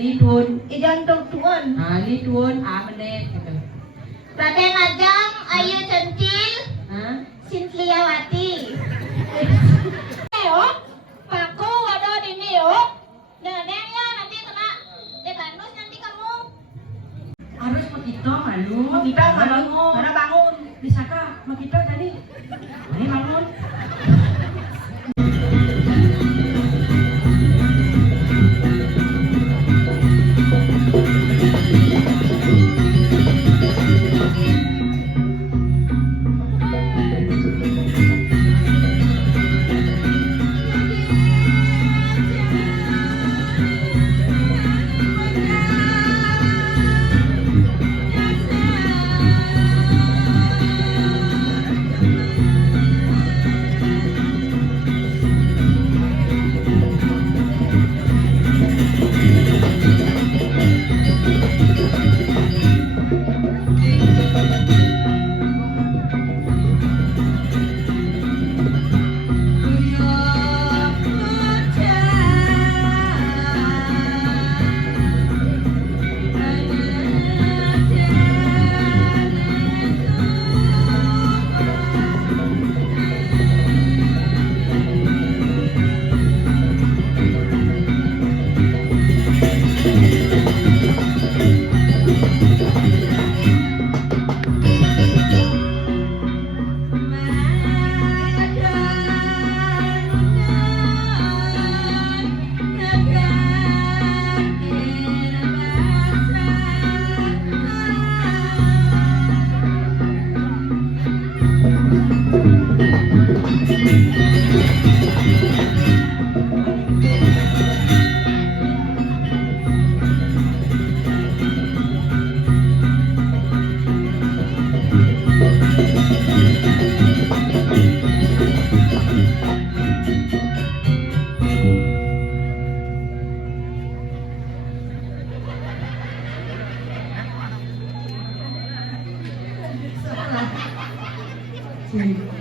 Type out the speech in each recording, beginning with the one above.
lidun. Ijantung tuan. Lidun menit gitu. Raden Ajang, Ayu Centil, Sintiawati. Yo, paku waduh ini yo. Neneng ya nanti kena tetanus nanti kamu. Harus makito malu. Makito malu. Mana bangun? Disaka makito tadi. Ayo bangun.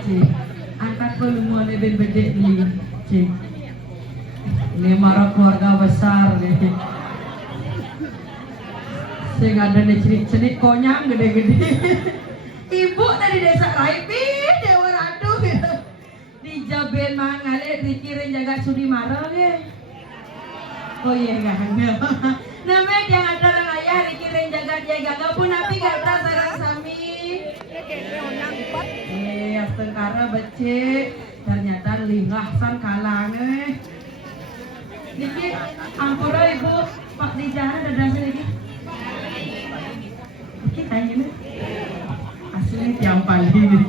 Cik, angkat volume bedek nih, cik. Ini marah keluarga besar nih. Sing ada nih cerit-cerit konyang gede-gede. Ibu dari desa Raipin, Dewa Ratu gitu. Di Jaben Mangale dikirim jaga sudi marah ya. Oh iya enggak. Namanya yang ada orang ayah dikirim jaga jaga pun napi kata sarang sami. Tengkara becek ternyata lingahsan kalang niki ampura ibu pak di jalan ada dasar lagi niki tanya nih aslinya tiang paling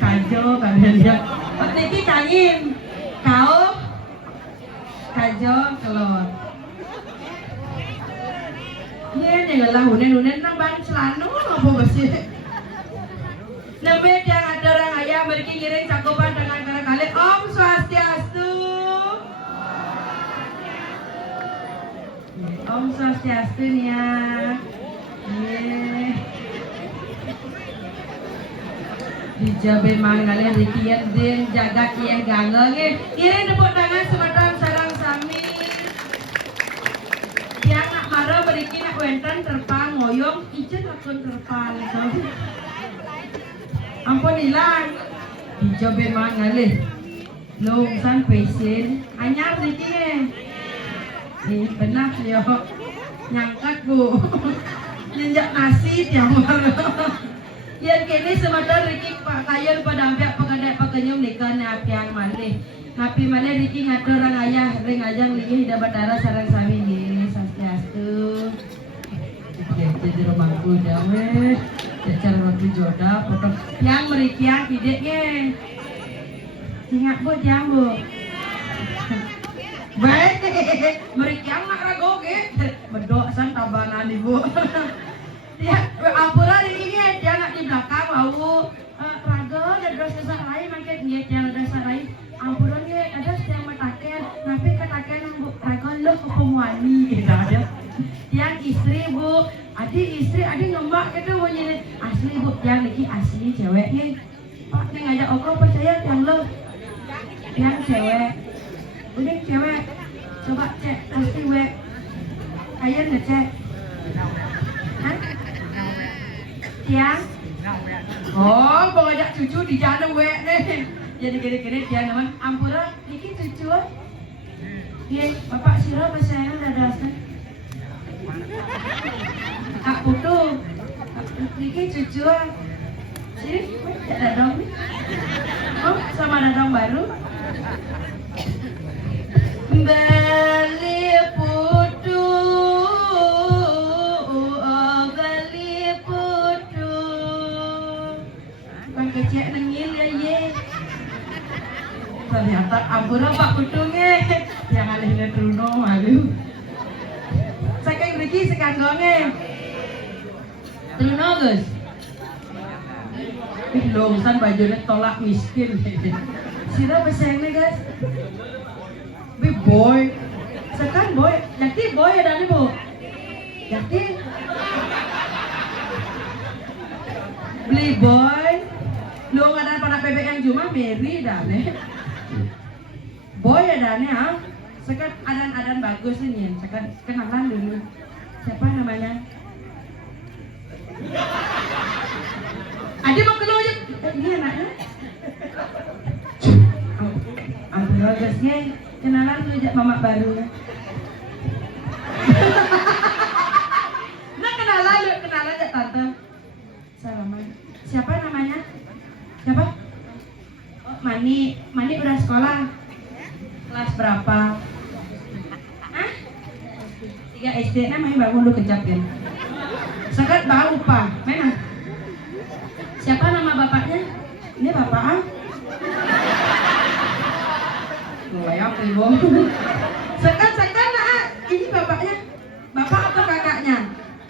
kajo kalian lihat pak niki tangin kau kajo kelot ini adalah hunen nang ban selanu apa bersih. Namanya yang ada orang ayah mereka ngiring cakupan dengan kali Om Swastiastu. Om Swastiastu nih ya. Di Jabe Mangale Rikian din jaga kian gangga ngiring tepuk tangan sematang sarang sami. Yang nak marah berikin nak wenten terpang ngoyong ijen lakon terpang so. Ampun hilang di Jabe Mangale lungsan pesen anyar dikit benar yo nyangkat bu nyenjak nasi tiang malam yang kini semadar Riki pak kayon pada ampiak pengadai pekenyum nikan apiang malih napi malih Riki ngatur orang ayah ring ajang lagi dapat darah sarang sami nih sastiastu jadi rumahku dawe cecer roti jodoh potong yang merikian idenya ingat bu jam bu baik merikian nak rago bedok san tabanan ibu dia ampura ini dia nak di belakang mau rago dan dosa sarai makin dia yang dosa sarai ampura ni ada yang mataken tapi katakan rago lo pemuani gitu ada yang istri bu adik istri adik ngembak kita mau jadi asli bu yang lagi asli ceweknya pak nih ngajak oko percaya yang lo yang cewek udah cewek coba cek pasti wek Kalian ngecek. Hah? Tiang? Oh, mau ngajak cucu di jalan we nih. Jadi gede-gede dia naman ampura iki cucu. Iya, bapak sira pasangan dadasan. Kak Putu, iki cucu. Sini, ada dong nih. Oh, sama dadang baru. Beli putu, oh beli putu. Bang kecek nengil ya ye. Ternyata ampura Pak Putunya. Yang alihnya Truno malu. Saking Riki sekanggongnya. Truno Gus. Longsan bajunya tolak miskin. Sira pesengnya guys. Big boy. Sekarang boy. Yakti boy ada nih bu. Yakti. Beli boy. Lu ada pada bebek yang cuma Mary dah nih. Boy ada nih ha. Sekarang adan-adan bagus ini. Sekarang kenalan dulu. Siapa namanya? Adi mau keluar aja. Ini anaknya. Ampun bagusnya. Kenalan tuh aja mama baru ya. Nah kenalan aja tante. Salaman. Siapa namanya? Siapa? Oh, Mani udah sekolah. Kelas berapa? Hah? 3 SD namanya bangun lu kejap ya. Sekarang bau lupa. Mana? Siapa nama bapaknya? Ini bapak ah? Kayak ibu. Sekan lah. Ini bapaknya. Bapak atau kakaknya?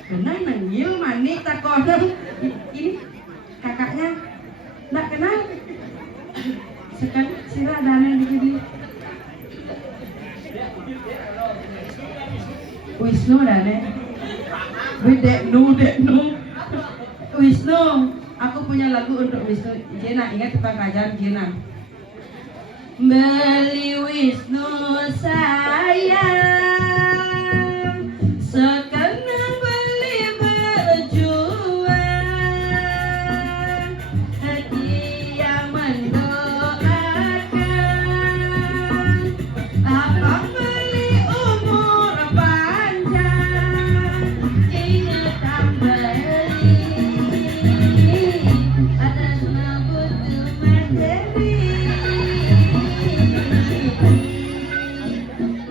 Benar nengil manik takonem. Ini kakaknya. Nggak kenal. Sekan sira dana di sini. Wisnu dana. Deknu. Wisnu. Aku punya lagu untuk Wisnu. Jena ingat tukang kerajaan Jena. Beli Wisnu sayang, sekarang beli berjuang, dia mendoakan abang beli umur panjang, ingat tak beli atas butuh materi.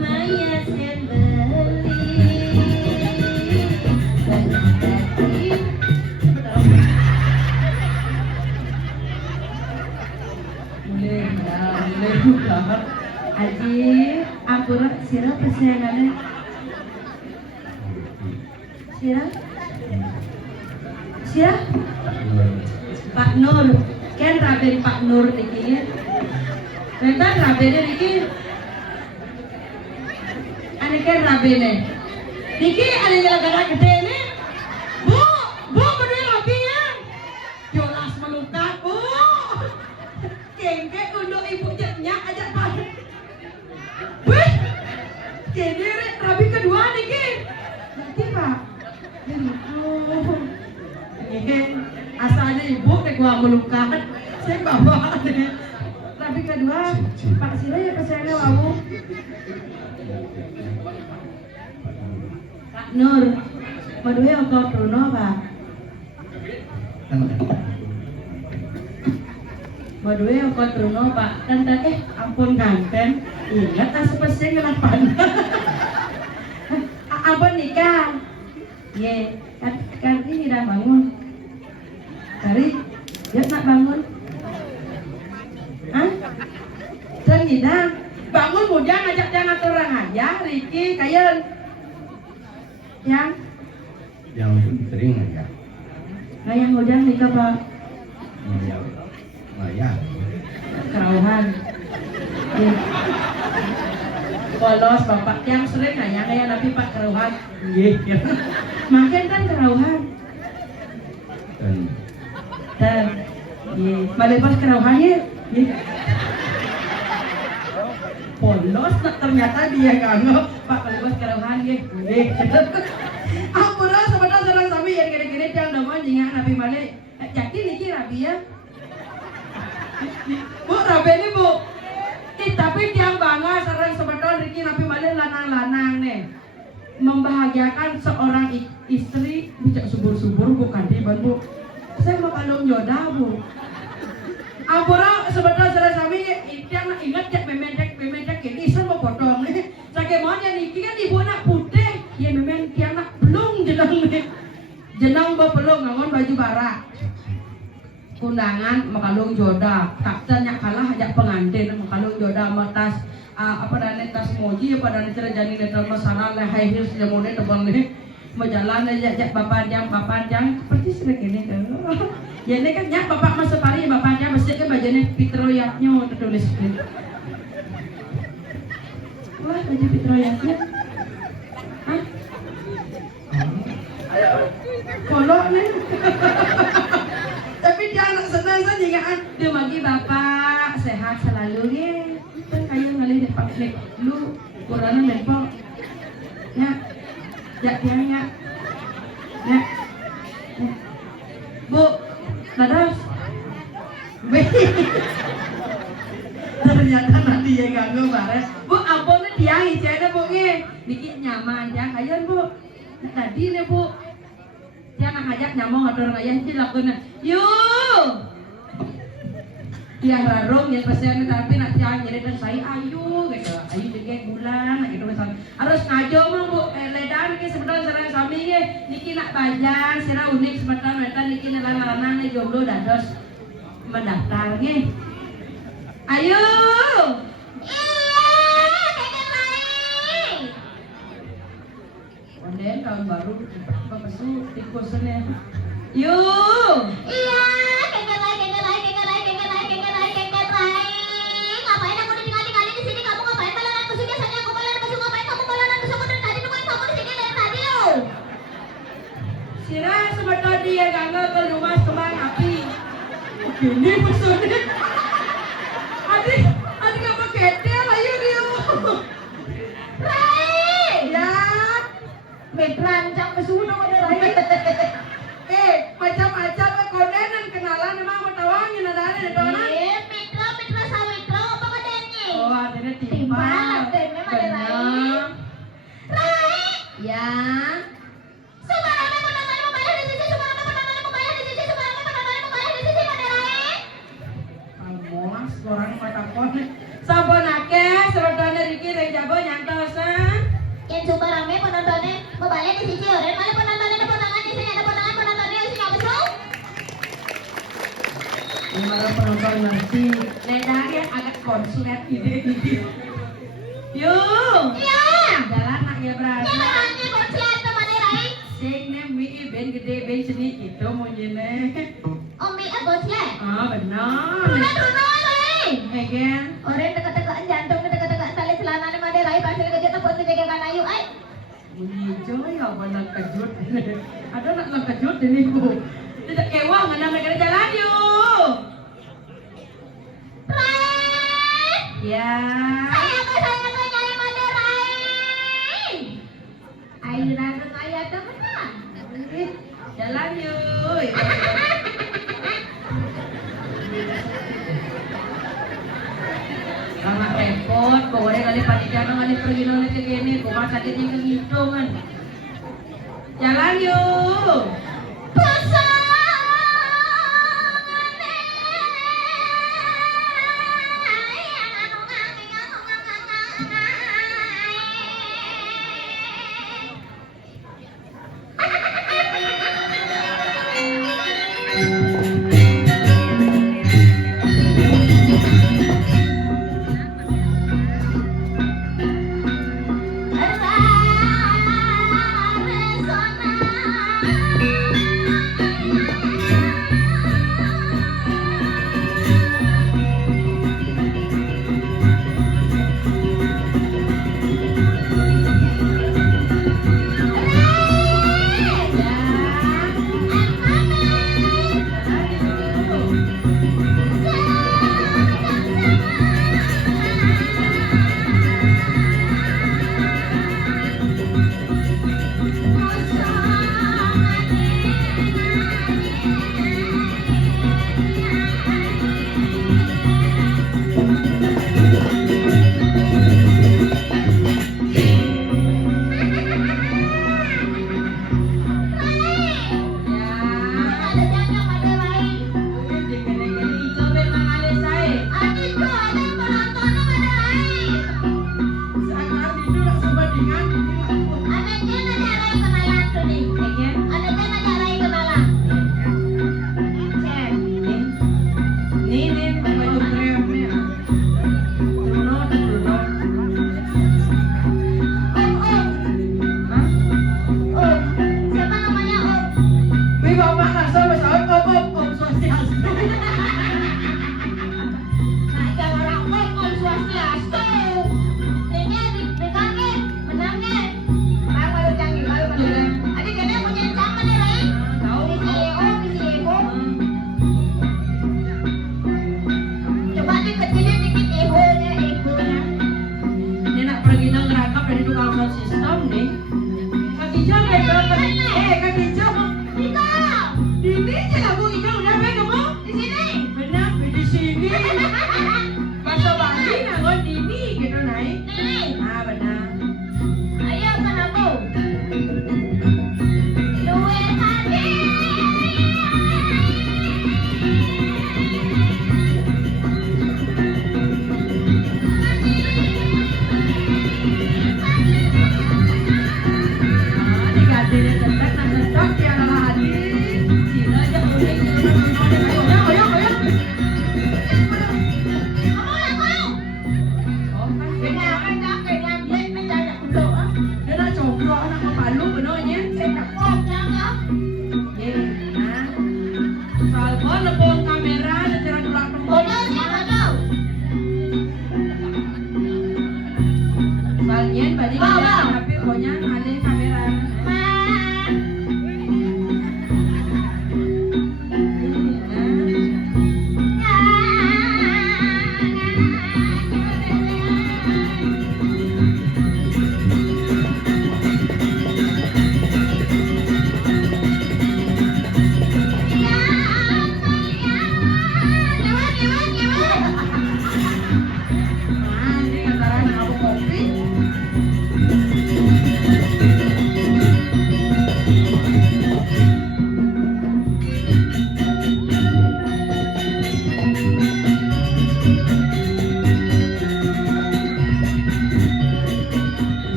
Maya sen beli mulai buka Aji ampura sira pesenannya sira Pak Nur kan raben Pak Nur niki rentan rabene niki ane kan rabene niki ane gara-gara gede ini bu berdua rabinya jolas melukat bu kengke untuk ibu jetnya aja balik wih kene rabi kedua niki nanti pak asalnya ibu ke gua melukat saya bawa rabi kedua Pak Sira ya pesannya wawu Kak Nur Maduhe ongkot Truno Pak Maduhe ongkot Truno Pak Tante ampun ganten ingat tas pesing kenapa ampun nikah ye kan ini dah bangun Kari dia nak bangun hah? Senidang bangun muda ngajak jangan orang aja Riki Kayen yang sering ngajak yang muda nikah Pak ngajak kerauhan ya. Polos bapak yang sering nanya kayak tapi Pak kerauhan iya makin kan kerauhan dan iya balik pas kerauhannya iya polos nak ternyata dia ganggu Pak Kalibas karahan dia gede ampura sebentar sarang sami yang gede-gede yang nama jingan Nabi Malik yakin ini Rabi ya Bu Rabi ini Bu tapi tiang bangga sarang sebentar Riki Nabi Malik lanang-lanang nih membahagiakan seorang istri bijak subur-subur bukan tiban Bu saya mau kalung jodoh Bu ampura sebentar sarang sami tiang ingat ya memendek ini saya mau potong nih sakit maunya nih kan ibu nak putih ya memang tiang nak belum jenang belum ngangon baju barak undangan makalung jodoh kaptennya kalah ajak pengantin makalung jodoh sama tas apa dan tas moji apa dan cara jani netel masalah lah high heels jamune tebang nih mau jalan ajak bapak jang seperti sering ini kan ya ini kan nyak bapak masa pari bapak jang mesti kan bajunya pitroyaknya tertulis wah baju pitroyaknya hah kolok nih tapi dia anak senang saja kan dia bagi bapak sehat selalu ya kan kayak ngalih pakai lu kurangnya menpok ya tiangnya ya Bu dadas ternyata nanti yang ganggu bareng Bu ampun tiang ijana Bu dikit nyaman ya kayak Bu tadi nih Bu dia nak ngajak nyamong atau orang ayah sih lakukan yuk dia rarung ya pasien tapi nak jangan jadi dan saya ayu gitu ayu juga bulan gitu misalnya harus ngajo mah Bu ledan ke sebentar sareng sami ge niki nak bajang sira unik sebentar mereka niki lanang-lanang nih jomblo dados mendaftar ge ayo Onden tahun baru pesu tikusnya yuk Iya, kengket lagi. Ngapain aku ditinggal-tinggalin di sini? Kamu ngapain balanan ke sini? Biasanya aku balanan ke sini. Ngapain kamu balanan ke sini? Dari tadi nungguin kamu di sini dari tadi loh. Sira sebentar dia ganggu ke rumah kembang api. Ini maksudnya. Adik apa ketel ayo dia. Rai, Ya, betrancang ke sini ada Rai. macam-macam kodenan kenalan memang mau tawangin ada dona. Mitra sawitra apa kodenya? Oh, adanya timbal. Timbal, memang ada Rai. Rai, Ya. sebenarnya penonton mau bayar di sini, ada Rai. Almolas orang mata kone. Sampun akeh serodone Riki dari Jabo nyantosan. Yang super rame penontonnya mau bayar di sini, orang mana penontonnya ada potongan di sini, ada potongan penontonnya di sini apa sih? Gimana penonton nanti ledanya agak konslet ini. Yuk. Iya. Jalan nak ya berarti. Yang orangnya konslet temannya Rai. Sing nem mi ben gede ben seni itu mau jene. Omi konslet. Ah benar. Bruno Rai. Again. Orang teka-tekaan jantung, teka-tekaan tali celana nih Made Rai pasti kerja tempat dipegang ayu ay. Bunyi joy ya benar kejut. Ada nak kejut ini Bu. Tidak kewang mana mereka jalan yuk. Rai. Ya. Sayang nyari Made Rai. Ayo nanggung ayah temenan. Jalan yuk. Karena repot, pokoknya kali panitia kali pergi nol ke gini, rumah sakitnya kehitungan. Jalan yuk. Aduh, hijau kayak berapa? Kaki hijau. Ika. Ini aja bu hijau udah main kamu? Di sini. Benar, di sini. Masa bagi nangon dini gitu naik. Nih. Ah benar. Ayo kenapa? Luwe tadi. Kamu lah kau. Kenapa tak kena beli menjadi kuduk? Saya tak kau jangan. Bodoh siapa kau?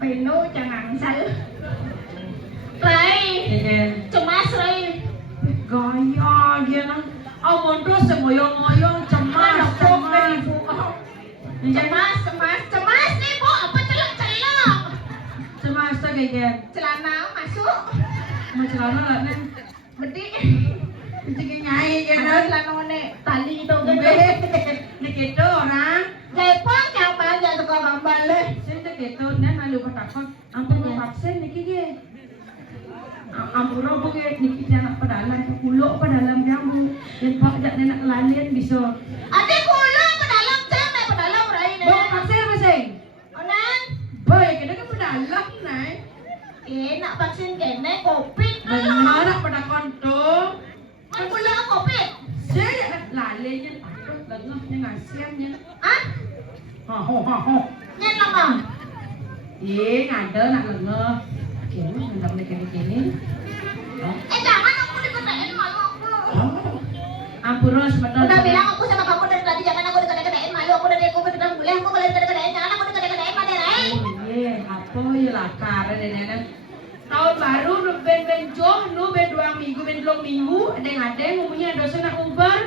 Pino jangan sal. Ray, cemas Ray. Gaya dia nang. Awon terus ngoyong-ngoyong cemas. Cemas nih bu, apa celok-celok? Cemas tuh kayak Celana masuk, mau celana lah nih. beti. Cik nyai Ada kan. celana mana? Tali itu kan. Ni gitu orang. Gepang yang banyak suka gambar leh. Saya gitu dan malu patakon. Ampun vaksin niki ge. Ampun robo ge niki anak pedalang kuluk pedalang jambu. Dan pak jak nenak lalian bisa. Ada kulo pedalam jam nih pedalam Ray nih. Bawa vaksin apa sih? Onan, Boy, kena kan pedalang nai. nak vaksin kene covid lah. Benar pada kontung. Kan kulo covid. Saya laliannya takut lengahnya ngasiannya. Ah, Ho. nyen lama. Ngada nak lengah. Kini hendak kini. Jangan aku dikenain malu aku. Ampun sebentar. Udah bilang aku sama kamu dari tadi jangan aku dikenain malu aku dari aku bilang boleh aku boleh dikenain jangan aku dikenain pada Ray. Oh iya, apa ya lakar nenek. Tahun baru nu ben joh, nu ben 2 minggu, ben 2 minggu, ada ngomongnya dosa nak ubar.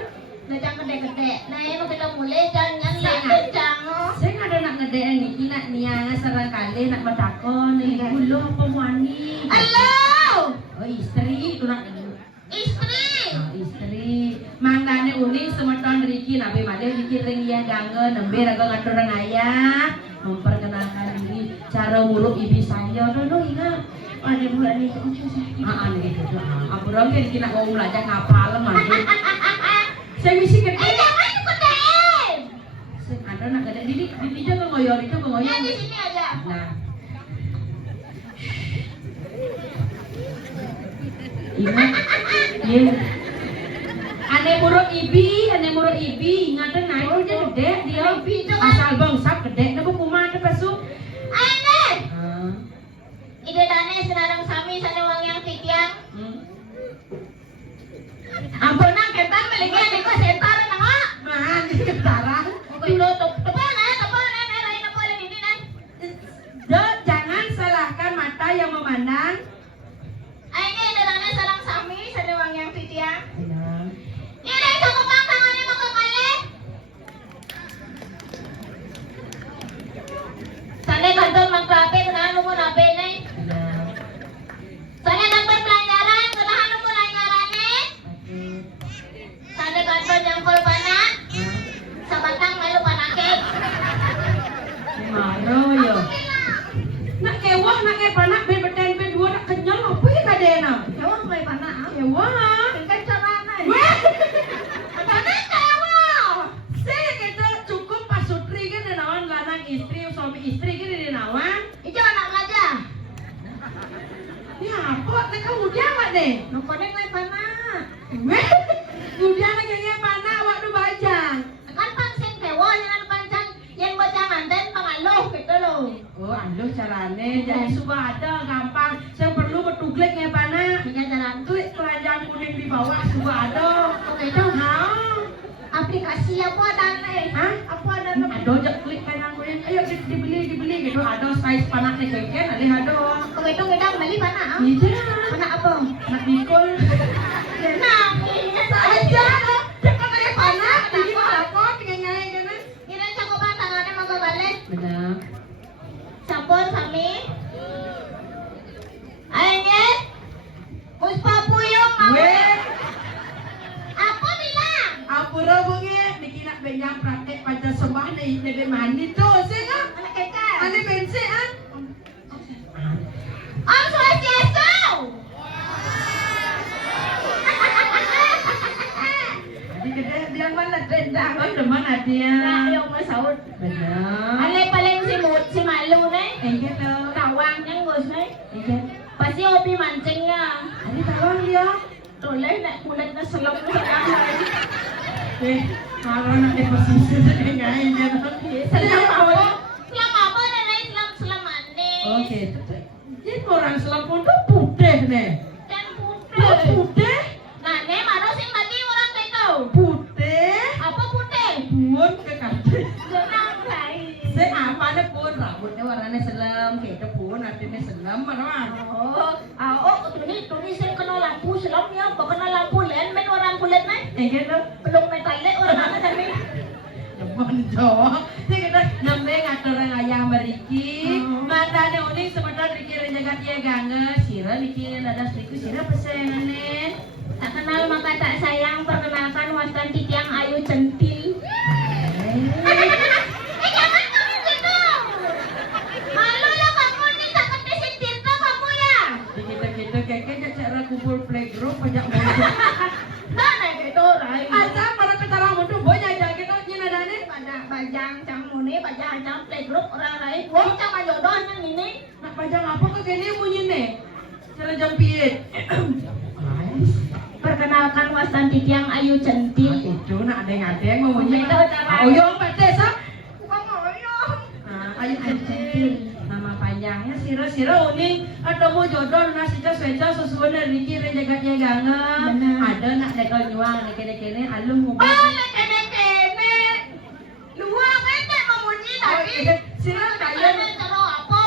Nah jangan gede-gede. Nah ini kita mulai jangan jangan. Saya nggak ada nak ngedeen niki nak nianga sarang kali nak bertakon nih dulu apa wani. Halo. Oh istri tu nak Istri. istri. Mangdane uni semeton Riki nabe made Riki ringia dange nembe raga ngatur rangaya memperkenalkan diri cara muluk ibu saya. Dono ingat. Ada bulan ini kok sakit. Nih gitu. Aku dong kan kena ngomong belajar ngapal mah. Saya misi gede. Jangan ikutin. Ada nak gede di jaga ngoyor itu ngoyor. Ya di sini aja. Nah. Ingat, iya. Ane murut ibi, ingatan naik aja gede dia. Asal bangsat gede, napa kumaha teh pasu? Ane. Ide dane senarang sami sana wang yang titiang. Ampunang ketan meligi ane ko sentar na nga. Nah, di ketaran. Tulo tepan rain na boleh ini nan. Jangan salahkan mata yang memandang. Ane ide dane sarang sami sana wang yang titiang. Iya. Ide sa kupang tangane makakali. Sana kantor magkape kunahan mo na penay. Sana kantor pelajaran kunahan mo pelajaran eh. Sana kantor jangkol pana. Sa batang malu panakit. Maro yo. Nak kewah nak ke panak ben beten ben dua nak kenyal apa ya kadena? Kewah may pana ah. Kewah. Kan carana. Karena kewah. Saya kita cukup pasutri kan nawan lanang istri suami istri kan di nawan. Ijo anak aja. Ya apa? Nek kamu dia mak deh. Nukone may pana. Udah nak yang mana waktu bajang. Kan pangsin kewah jangan pancang yang baca manten pangaloh gitu loh. Oh, aduh carane jadi suka ada gampang. Saya perlu betuglek ya pana. Punya jalan Klik keranjang kuning di bawah suka ada. Oke itu Nah. aplikasi apa dane? Hah? Apa ada Ada aja klik kanan kuning. Ayo dibeli gitu. Ada size panaknya keken ada. Oke itu kita beli pana ah. Iya. Pana apa? Nak dikol. Nah, ini Aja. Cepat kayak panak. Ini apa? Pengen kan? Ini cakupan tangannya mau balik. Benar. Sampun sami. Ayo, Puspa Puyung mau. Weh. Apa bilang? Apura bungi dikinak benyang praktek pacar sembah nih nebe mandi tuh sih kan? Anak kekal. Ane bensin an? Om Swastiastu. Jadi gede bilang mana tendang? Oh deman dia. Nah, yung masaud. Benar. Ale paling si Malu nih. Enggak tuh. Tawang yang gus nih. Enggak. Pasti opi mancingnya. Ani tawang dia. Toleh nak kulit na selom sa kamay. Kalau nak deposisi enggak enggak. Selam apa? Selam apa na na selam mani. Oke. Jadi orang Selam pun tuh putih nih. Dan Oh, putih. putih. Nah, ne mano sing mati orang itu. Putih. Apa putih? Buon ke kaki. Senang lain. Saya apa ada pun rambutnya warnanya selam, kayak pun artinya selam mana? Tuni sing kena lampu selam ya, baka na lampu len men orang kulit na. Enggak tuh. Belum metale orang ana kami. Depan Jawa. Saya kata nambe ngatur ayah beriki. Mata ada unik sebentar dikira jaga dia ganges. Sira dikira ada seriku sira pesenane. Tak kenal maka tak sayang, perkenalkan Wastan Titiang Ayu Centil. Jangan kamu gitu. Malu lah kamu nih, takut disintir tuh kamu ya. Kita kayaknya cara kumpul playgroup banyak banget. Nah, gitu, Rai. Asal para ketara mundur banyak aja kita nyinadane. Pada bajang cang muni, bajang cang playgroup orang Rai. Wong cang majodoh yang ini. Nak pajang apa kok kayaknya munyi nih? Cara jempit. Perkenalkan Wastan Titiang Ayu Centil. Itu nak ada yang ngomongnya. Itu cara. Oyong Pak Desa. Bukan oyong. Ayu Centil. Nama panjangnya Sira uning ketemu jodoh nasi seja sesuai dari kiri jagatnya gangan. Benar. Ada nak dekal nyuang nih kene alung Oh, ngubah. kene. Luang kan memuji tadi. Sira Kalian kalian cara apa?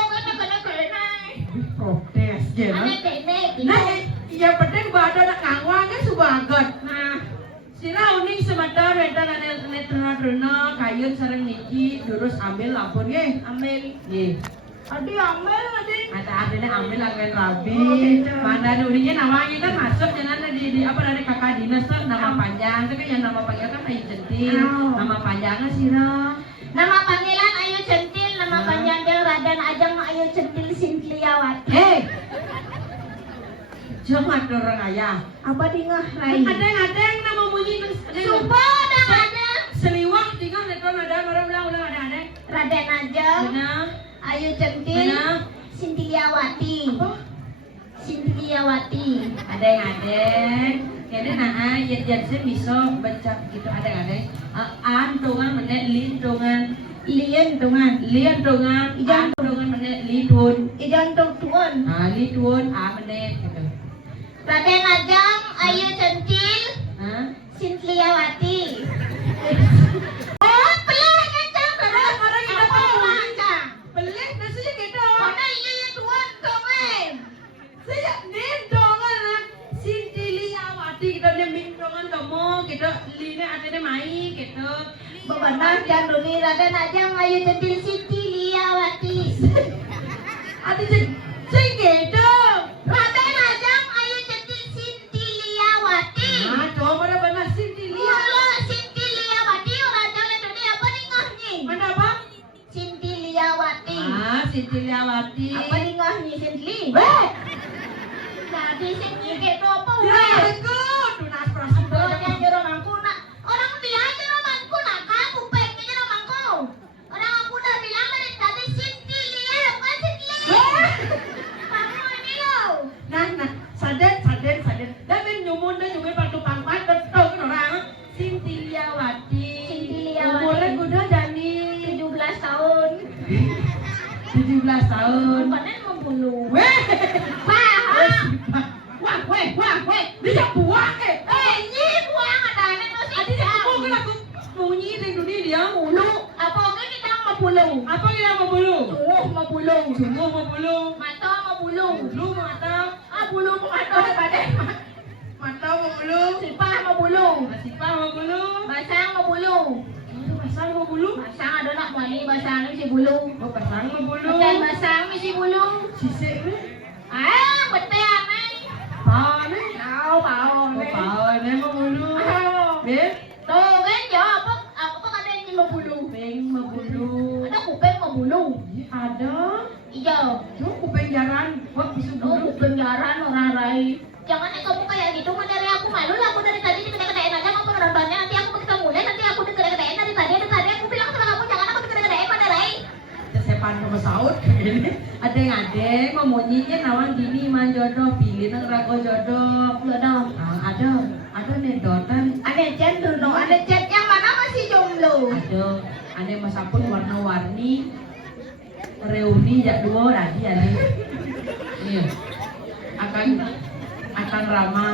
Kene. protes Ane gimana? kene. Nah, yang penting gua ada nak ngawangnya subagat. Nah, Sira uning sebentar ada netrona kayun sareng niki terus ambil lapor ye. ambil. Ye. Adi ambil adi. Ada artinya ambil akan rabi. Oh, gitu. Mana dulunya namanya kan masuk jangan di apa dari kakak dinas tuh nama panjang itu kan yang nama panjang kan Ayu Centil. Oh. Nama panjangnya Sira. Nama panggilan Ayu Centil, nama panjang dia Raden Ajeng Ayu Centil Sintiawati. Jom ada orang ayah. Apa tinggal Rai? Ada yang nama bunyi Sumpah ada. seliwak tinggal neton ada orang bilang udah ada. Raden Ajeng, Benar. Ayu Centil, Benar. Sintiawati. Apa? Sintiawati. Ada yang ada. Kayaknya nah ya sih bisa baca gitu ada. An tungan menek lin tungan. Lien tungan. Lian tungan. An tungan menek lidun. Ijan tuan. Lidun menek gitu. Raden Ajeng, Ayu Centil, Hah? Sintiawati. Oh, pelan Ajeng. Orang kita Apa tahu. Ajeng? Pelik nasinya gitu. Mana iya tuan tuan. Saya nendongan lah. Cinti Liawati kita dia mindongan kamu kita lina ada mai gitu. Bebenah dan duni Raden Ajeng, Ayu Centil, Sintiawati. Ada saya gitu. Raden Ajeng, Ayu Centil, Sintiawati. Nah, coba ada benar Cinti Lia. Mula Sintiawati orang jalan dunia apa nih ngahnya? Mana apa? Sintiawati. Cinti Liawati. Apa nih ngahnya Sintli? Weh. Tadi Sintli kayak apa Ya, weh? aku tunas perasaan. Orang yang mangku nak. Orang dia aja mangku nak. Kamu pengen aja mangku. Orang aku udah bilang dari tadi Sintilia bukan Sintli. Kamu ini lo. Nah, sadar. Dan nyumun patu pangkat betul kan orang. Cinti Liawati. Cinti Liawati. Umurnya udah Dani 17 tahun. 17 tahun. Panen membunuh. Weh. Wah. Weh. Dia buang Ini buang ada nih masih. Adi dia aku kan aku bunyi di dunia dia. Bulu. Apa kan kita mau bulu? Apa yang mau bulu? Sungguh mau bulu. Sungguh mau bulu. Mata mau bulu. Bulu mata. Bulu mau mata pada. Mata mau bulu. Sipah mau bulu. Masipah mau bulu. Basang mau bulu. Pasang mau bulu. Basang ada nak mani basang ni si bulu. Oh, pasang mau bulu. Betul basang ni si bulu. Sisik ni. Betul ni. Pau ni. Bau Oh, pau ni mau bulu. Be. Tuh kan ya apa kata ini mau bulu? Kuping mau bulu. Ada kuping mau bulu. Ada. Iya. Cuma kuping jaran. Wah, bisa Oh, bulu. penjaraan orang Rai. Jangan kamu kayak gitu, dari aku malu lah. Aku dari tadi dikeda-kedain aja kamu nontonnya. Nanti aku ketemu deh, nanti aku dikeda-kedain dari tadi aku bilang sama kamu jangan aku dikeda-kedain pada Rai. Sepan sama saud ini. Ada yang mau monyinya nawan gini man jodoh pilih nang rago jodoh. Jodoh. Ada nih dotan. Ada chat dulu, ada chat yang mana masih jomblo. Ada masapun warna-warni. Reuni jak dua tadi ada. Iya. Akan Rama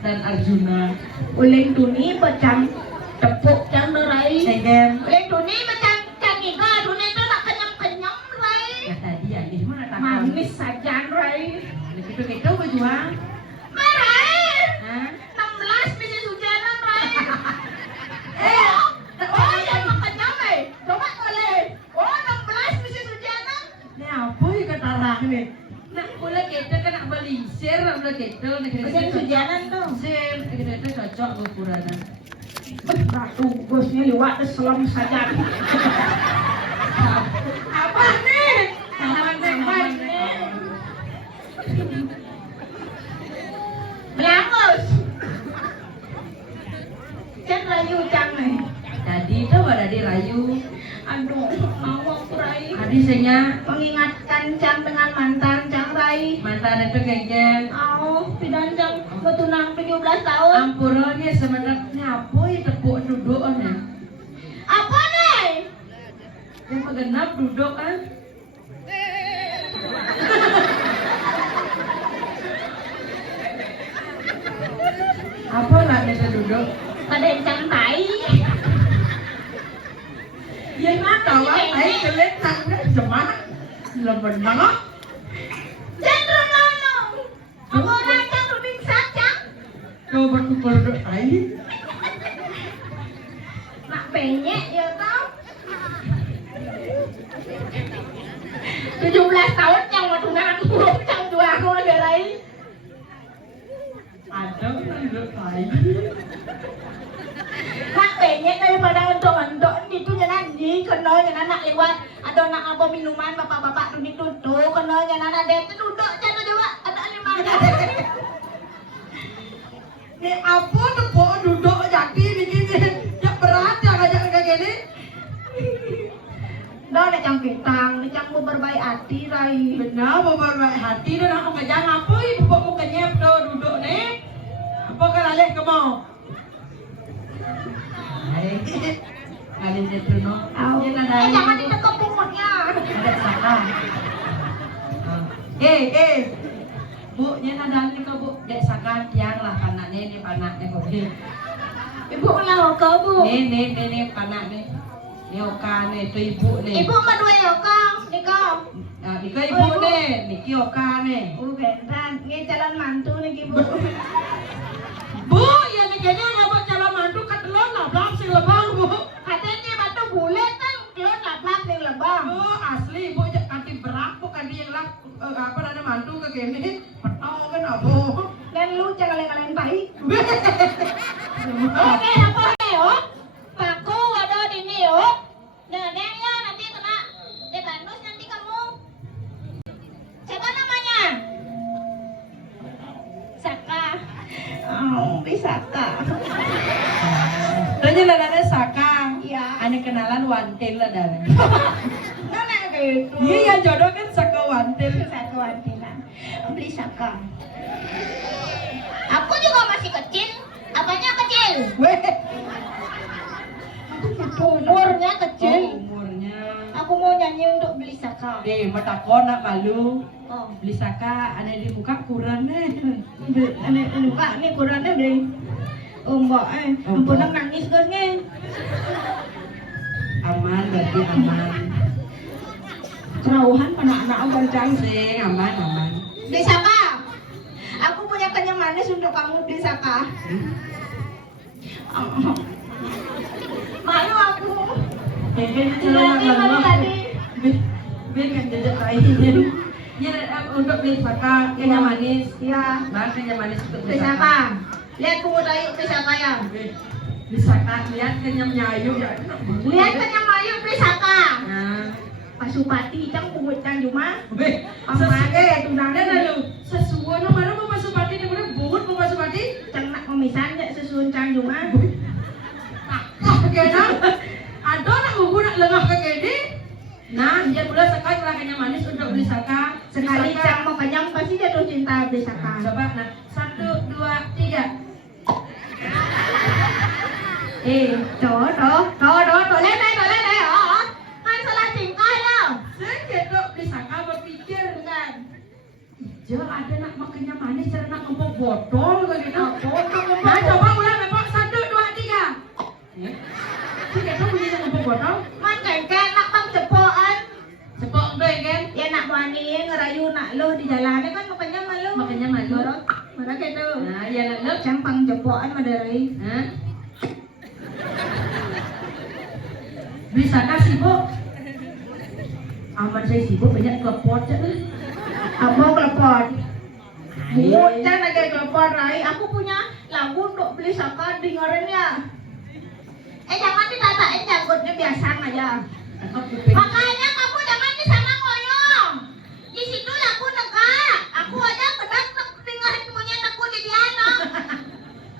dan Arjuna. Uleng duni becang tepuk cang Rai. Segem. Uleng duni becang cang iga, duni itu nak kenyang-kenyang Rai. Ya tadi ya, di mana tak Manis saja Rai. Gitu berjuang. Rai. Hah? 16 misi hujanan Rai. Oh, yang kenyang coba boleh. Oh, 16 misi hujanan. Ini apa ya kata orang ni? Nak pula kita kan nak beli share nak pula kita nak kita Mesin hujanan tuh. share kita cocok ukurannya. Ratu bosnya lewat selam saja. Apa nih? Aman nih. Melangus. Cek rayu cang nih. Jadi itu ada di rayu. Aduh, mau aku Rai. Hadisnya Mengingatkan cang dengan mantan cang Rai. mantan itu geng-geng. Pidan cang betunang 17 tahun. Ampurannya sebenarnya apa ya tepuk duduknya? Apa nih? Yang menggenap duduk kan? Apa lah itu duduk? Ada yang cang tai. Yang tahu apa? Kalian tangga semangat lemen banget. Cenderung nono. Apa orang cang rubing saja? Kau bertukar duduk air. Nak penyek ya tau. 17 tahun yang mau tunangan buruk cang dua aku ada Rai. Ada kan duduk air. Nak penyek daripada untuk itu jangan di kena jangan nak lewat ada nak apa minuman bapak-bapak duduk kena jangan ada itu duduk jangan jawab ada 5 baik. Benar, bapak baik hati dah nak kerja apa ibu bapak mau kenyap dah duduk ni. Apa kan alih ke mau? Hai. Kali dia tu no. Dia nak dah. Jangan ditekuk punggungnya. Ada salah. Bu, dia nak dah ni kau bu. Dek sakan tiang lah panak ni panak ni kau ni. Ibu lah kau bu. Ni panak ni. Ni oka ni tu ibu ni. Ibu mah dua kau. Ni kau. Ni kau ibu ni. Ni ki oka ni. Dan ni calon mantu ni ibu. Bu, ya ni kena ngabak calon mantu kat telon lah belakang si lebang bu. Katanya batu bulat kan kelon laplak ning lebang. Bu, asli bu kanti berak bu kanti yang lah apa ada mantu ke kene. Petau kan abu. Dan lu jangan kalian baik. Oke, apa yo? Paku ada di sini yo. Nah, ya nanti kena tetanus nanti kamu. Siapa namanya? Saka. Oh, Saka. Tanya lah ada Saka. Iya. Ane kenalan Wantil lah dah. Mana gitu? Iya yang jodoh kan Saka Wantil. Saka wantilan. Beli Saka. Aku juga masih kecil. Apanya kecil? Weh. Umurnya kecil. Umurnya. Aku mau nyanyi untuk beli Saka. Deh, matakon nak malu. Oh. Beli Saka, ane di muka kurang nih. Ane buka nih kurangnya deh. Mbak ampun nangis guys nih. Aman, berarti aman. Kerauhan anak-anak bonceng. Sing aman. Beli Saka. Aku punya kenyang manis untuk kamu beli Saka. Malu aku. Kan Tadi. Ben kan jajak lain. Ya untuk beli Saka kenyang manis. Ya. Bang kenyang manis untuk Beli Saka. Lihat pungut ayu beli Saka ya. Beli Saka lihat kenyang nyayu ya. Lihat kenyang mayu beli Saka. Nah. Pasupati cang pungut cang cuma. Weh, tunangnya lalu sesuai no mana mau Pasupati ni boleh bungut mau Pasupati? Cang nak pemisahan ya susun cang cuma. Oh, kena. Ada nak ugu nak lengah ke kene? Nah, dia pula sekali lah kenyang manis untuk beli Saka. Sekali cang mau kenyang pasti jatuh cinta beli Saka. Coba nah, 1, 2, 3. Đó, lên đây, Hai salah tingkah ya. Saya kedok beli Saka berpikir kan. Jangan ada nak makannya manis, cara nak ngempok botol ke gitu. Nah, coba ulang ngempok 1, 2, 3. Si kedok bunyinya ngempok botol. Man kengkeng nak bang cepokan. Cepok deh kan? Ya nak wani ngerayu nak lo di jalannya kan makanya malu. Makanya malu. Marah gitu. Nah, ya nak Campang cepokan madari. Hah? Beli Saka sibuk. Aman saya sibuk banyak klepot je lah. Apa kelepon? Bukan aja kelepon Rai. Aku punya lagu untuk beli Saka dengerin ya. Jangan ditatain janggutnya biasa aja. Makanya kamu jangan di sana ngoyong. Di situ aku negak. Aku aja benar dengerin bunyi aku di Diana.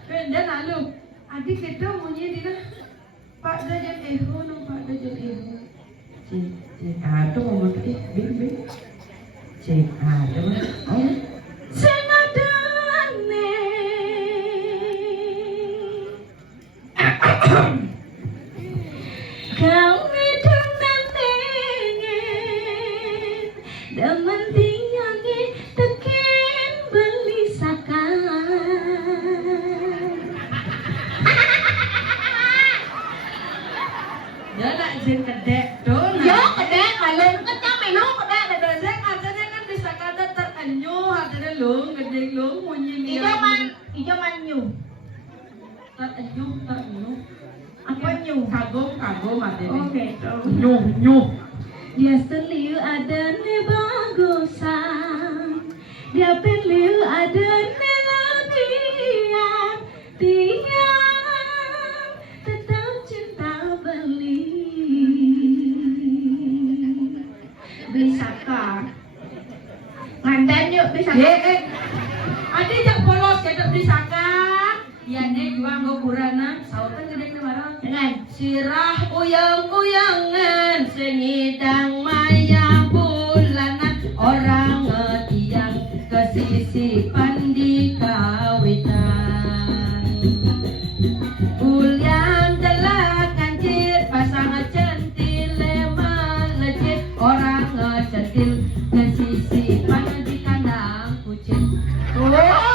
Dan lalu adik kita bunyi dia Pak Dajan Eho no Pak Dajan Eho. Cik ada ngomong tadi bin. Cik ada. Oh. Senadane. Kau medang nandengin demen tinggalnya teken beli Saka. Dia nak jen kedek tu. Yo kedek maleng kecam melu kedek ada Kedek adanya kan bisa kada terenyuh, adanya lung, gedeng lung bunyi dia. ijo man nyu. Terenyuh. Apa nyu? Kagum adanya. Oke. Nyuh. Dia seliu adanya bagusan. Dia perlu adanya lagian. Tiang tetap cinta beli Saka. Nganten yuk beli Saka. Adik jak polos kedek beli Saka. Ya nek juang go kurana, sautan gedeng marang. Dengan Sirah uyang-uyangan sengidang maya bulanan. sisipan di kawitan. Ulian telak kancil pasangan centil leman lecit orang ngecentil ngesisipan di kandang kucing. Oh,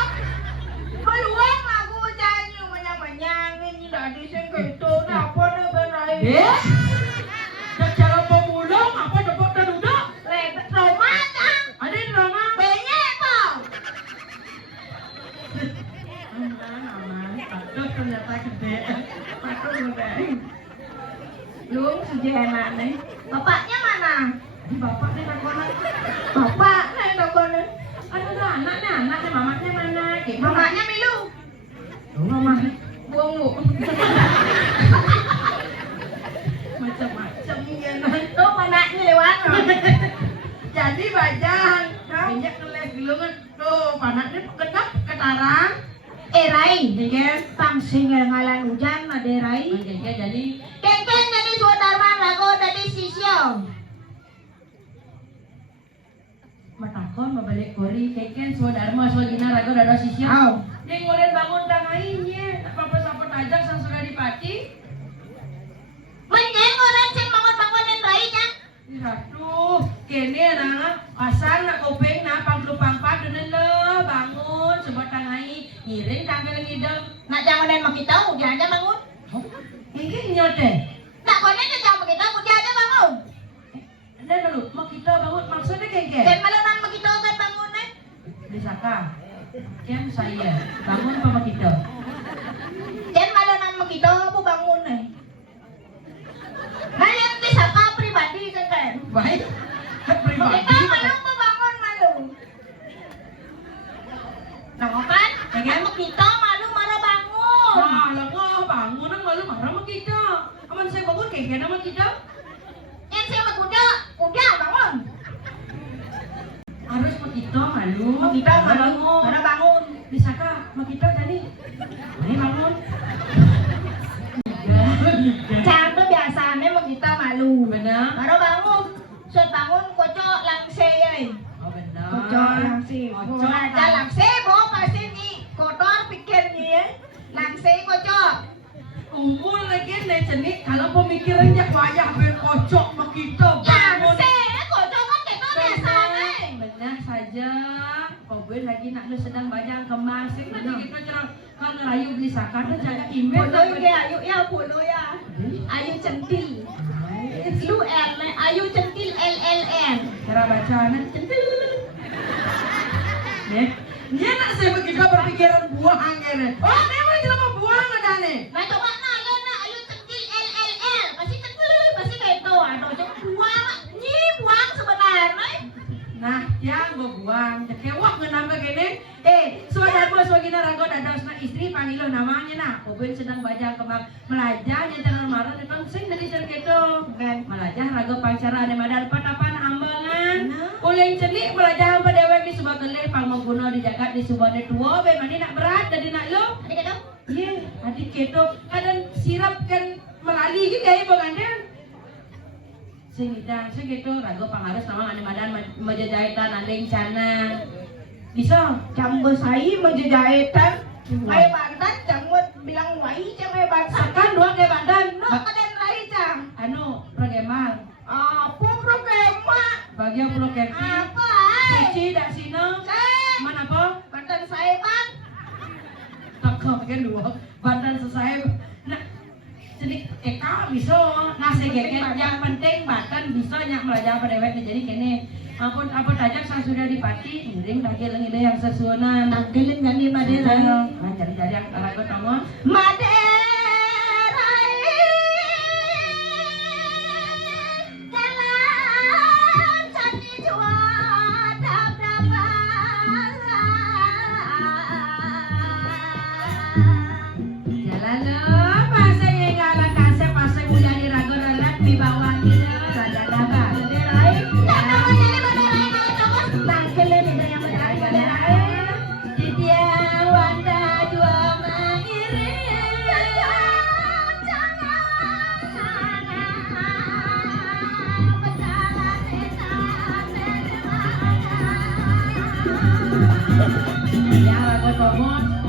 peluang aku jangan menyang-menyang ini dari sing gitu. Napa nih berai? Cara pemulung apa dapat duduk? Lebet Roma cang. Ada di Roma. Benyek kau. Aman, patut ternyata gede. Patut gede. Lung sejenak nih. Bapaknya mana? Di bapak nih lakonan. Bapak nih lakonan. Aduh, anaknya mamanya mana? Mamanya milu. Mamanya. Buang bu. Macam-macam ya. Tuh anaknya lewat. Jadi bajang, minyak keles gilungan. Tuh, panaknya kedap ketarang. Rai, Iya. pangsing ngalan hujan ada Rai. Iya, jadi Kengkeng jadi sudarman lagu dari sisyo. matakon mabalik kori keken swadharma swadina raga dada sisya. Aw. Dia ngulen bangun tangainnya, tak apa sapot aja sang sudah dipati. Menyeng orang sing bangun-bangunin Rai kan? Aduh, kene na asal nak kopeng na pangklupang denen le bangun sebab tangai ngiring tanggal ngidem. Nak jangan makita, dia aja bangun. Ini nyote. Nak konen dia jangan makita, dia aja bangun. Dan dulu mau kita bangun maksudnya kengke. Dan malam makita kan bangun eh. Disaka. Kem saya bangun apa kita? Dan malam makita aku bangun eh. Kalian bisa kau pribadi kan? Baik. Pribadi. Kita malu mau bangun malu. Nah kan? Kamu kita malu marah bangun. Nah, lah bangun nang malu marah sama kita. Aman saya bangun kengke nama kita. Yang saya udah bangun. Harus sama kita malu. Mau kita malu, marah bangun. Disaka sama kita tadi. Ini bangun. Cara tuh biasanya mau kita malu. Benar. Marah bangun. Set bangun kocok langsung ya. Oh benar. Kocok langsung. Kocok Aja langsung bawa pasti nih kotor pikirnya ya. Langsung kocok. Umur lagi nih cenik kalau pemikirannya wayah berkocok sama kita bangun. Langsung kocok kan kita biasanya. Benar saja. Koben lagi nak lu sedang bajang kemas sih nanti kita cerah kalau ngerayu beli sakar tuh jaga email Puluh ya, ayu ya, puluh ya. Ayu centil. Lu L, ayu centil LLN. cara bacaan centil. Nih, dia nak saya begitu berpikiran buang angin. Oh, memang jelema buang ada nih. Nah coba nanya nak ayu centil LLL. Pasti centil, pasti kayak itu. Aduh, coba buang, buang sebenarnya. Nah, yang gue buang, kewak ngenambah gini. Saudara swagina rago dados na istri panggilo namanya nah. Koben sedang bajang kemang melajah nyentenan marah memang sing dari cerketo. Melajah rago pancara ane madal patapan ambangan. Uling celik melajah apa dewek di subah geleh pang mengguno di jagat di subah de tua be mani nak berat jadi nak lo. Adik kata? Iya, adik keto kadang sirap kan melali gitu ya bagaimana? Sing gitu rago pangarus nama ane madan majajahitan aling cana. Bisa Jambu saya menjajahitan. Kayak bantan, jambu bilang wai cang kayak bantan. kan dua kayak badan. No, kaden rai cang. Anu progemal. Apa problema? Bagian pulau Kepri. Apa? Cici dak sino. Mana apa? Bantan saya bang. Tak kan dua. Badan selesai. Nah, jadi eka bisa nasi geket yang penting badan bisa nyak belajar pada dewek jadi kene ampun apa tajak sang sudah dipati ngiring lagi lagi yang sesuana Nangkelin gani madera. cari-cari yang kalau kamu Madera. Jalan candi cuan dap-dapan. jalan lo pasang yang ngalah kasep pasang muda di rago darat di bawah kita rada dapat Thank you. Ya, lagu komod.